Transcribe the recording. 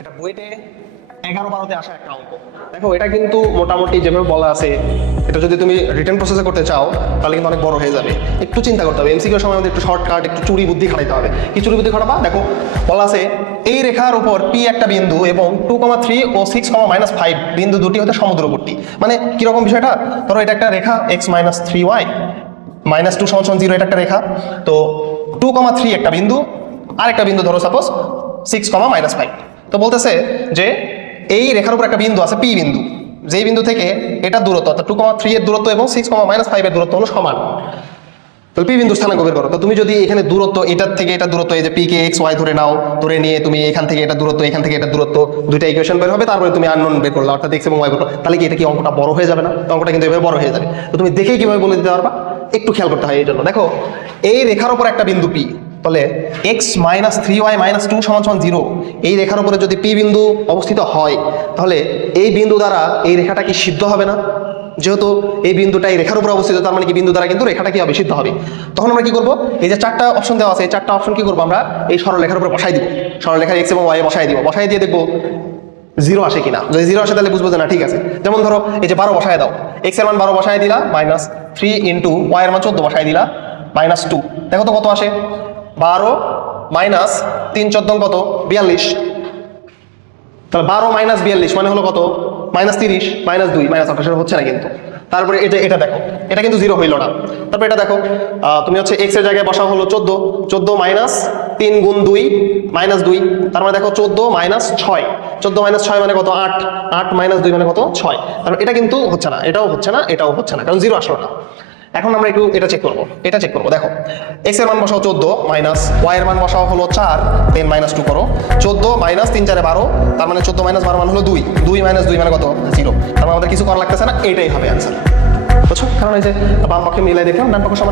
এটা বইতে 11-12তে আসা একটা অঙ্ক। দেখো এটা কিন্তু মোটামুটি যেভাবে বলা আছে, এটা যদি তুমি রিটেন প্রসেসে করতে চাও তাহলে কিন্তু অনেক বড় হয়ে যাবে। একটু চিন্তা করতে হবে, এমসিকিউর সময় আমাদের একটু শর্টকাট, একটু চুরি বুদ্ধি খাটাইতে হবে। কি চুরি বুদ্ধি খাটাবা? দেখো বলা আছে এই রেখার উপর পি একটা বিন্দু এবং 2,3 ও 6,-5 বিন্দু দুটি হতে সমুদ্রবর্তী। মানে কিরকম বিষয়টা? ধরো এটা একটা রেখা x-3y -2 = 0, এটা একটা রেখা। তো 2,3 একটা বিন্দু, আর একটা বিন্দু ধরো সাপোজ 6,-5। তো বলতেছে যে এই রেখার উপর একটা বিন্দু আছে পি বিন্দু, যেই বিন্দু থেকে এটা দূরত্ব অর্থাৎ 2,3 এর দূরত্ব এবং 6,-5 এর দূরত্ব হলো সমান। তাহলে পি বিন্দু স্থানাঙ্ক বের করো। তো তুমি যদি এখানে দূরত্ব এটার থেকে এটা দূরত্ব, এই যে পি কে এক্স ওয়াই ধরে নাও, ধরে নিয়ে তুমি এখান থেকে এটা দূরত্ব, এখান থেকে এটা দূরত্ব, দুইটা ইকুয়েশন বের হবে, তারপরে তুমি আননোন বের করলা অর্থাৎ এক্স এবং ওয়াই বের করো। তাহলে কি এটা কি অঙ্কটা বড় হয়ে যাবে না? তো অঙ্কটা কিন্তু এভাবে বড় হয়ে যাবে। তো তুমি দেখেই কিভাবে বলে দিতে পারবা? একটু খেয়াল করতে হয় এই জন্য। দেখো এই রেখার উপর একটা বিন্দু পি, তাহলে x-3y -2 = 0 এই রেখার উপরে যদি পি বিন্দু অবস্থিত হয়, তাহলে এই বিন্দু দ্বারা এই রেখাটা কি সিদ্ধ হবে না? যেহেতু এই বিন্দুটা এই রেখার উপর অবস্থিত, তার মানে কি বিন্দু দ্বারা কিন্তু রেখাটা কি হবে? সিদ্ধ হবে। তখন আমরা কি করব? এই যে চারটা অপশন দেওয়া আছে, এই চারটা অপশন কি করবো আমরা এই সরলরেখার উপর বসাই দিব। সরলরেখার এক্স এবং ওয়াই বসাই দিব, বসাই দিয়ে দেখবো 0 আসে কিনা। যদি 0 আসে তাহলে বুঝবো যে না ঠিক আছে। যেমন ধরো এই যে 12 বসায় দাও, এক্স এর মান 12 বসায় দিলা, -3 × ওয়াই এর মান 14 বসায় দিলা, -2। দেখো তো কত আসে? 12 - 3 × 14 কত? 42। তাহলে 12 - 42 মানে হলো কত? -30, -2, -28 হচ্ছে না কিন্তু। তারপরে এটা দেখো, এটা কিন্তু 0 হইল না। তারপরে এটা দেখো, তুমি হচ্ছে এক্স এর জায়গায় বসা হলো 14, 14 - 3 × 2 -2, তার মানে দেখো 14 - 6, 14 - 6 মানে কত? 8, 8 - 2 মানে কত? 6। তাহলে এটা কিন্তু হচ্ছে না, এটাও হচ্ছে না, এটাও হচ্ছে না, কারণ 0 আসলো না। এখন আমরা একটু এটা চেক করবো, এটা চেক করবো। দেখো এক্স এর মান বসাও 14, মাইনাস ওয়াই এর মান বসাও হলো 4, দেন -2 করো। 14 - 3 × 4 = 12, তার মানে 14 - 12 মানে হলো 2, 2 - 2 মানে কত? 0। তার মানে আমাদের কিছু করা লাগতেছে না, এটাই হবে অ্যান্সার। বুঝছো? কারণ এই যে বাম পক্ষে মিলাই দেখলাম, ডান পক্ষ সমান।